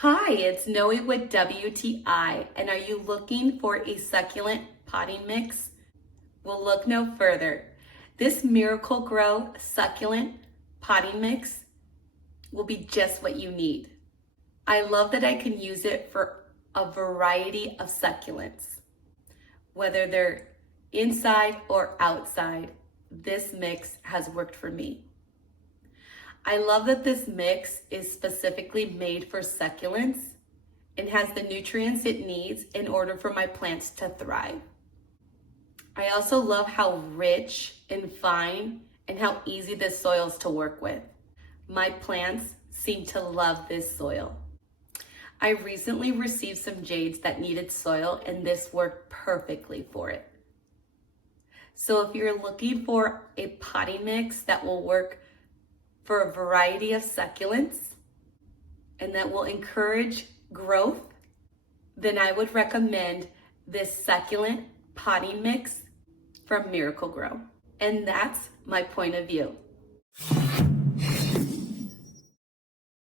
Hi, it's Noe with WTI, and are you looking for a succulent potting mix? Well, look no further. This Miracle-Gro Succulent Potting Mix will be just what you need. I love that I can use it for a variety of succulents. Whether they're inside or outside, this mix has worked for me. I love that this mix is specifically made for succulents and has the nutrients it needs in order for my plants to thrive. I also love how rich and fine and how easy this soil is to work with. My plants seem to love this soil. I recently received some jades that needed soil and this worked perfectly for it. So if you're looking for a potting mix that will work for a variety of succulents and that will encourage growth, then I would recommend this succulent potting mix from Miracle-Gro. And that's my point of view.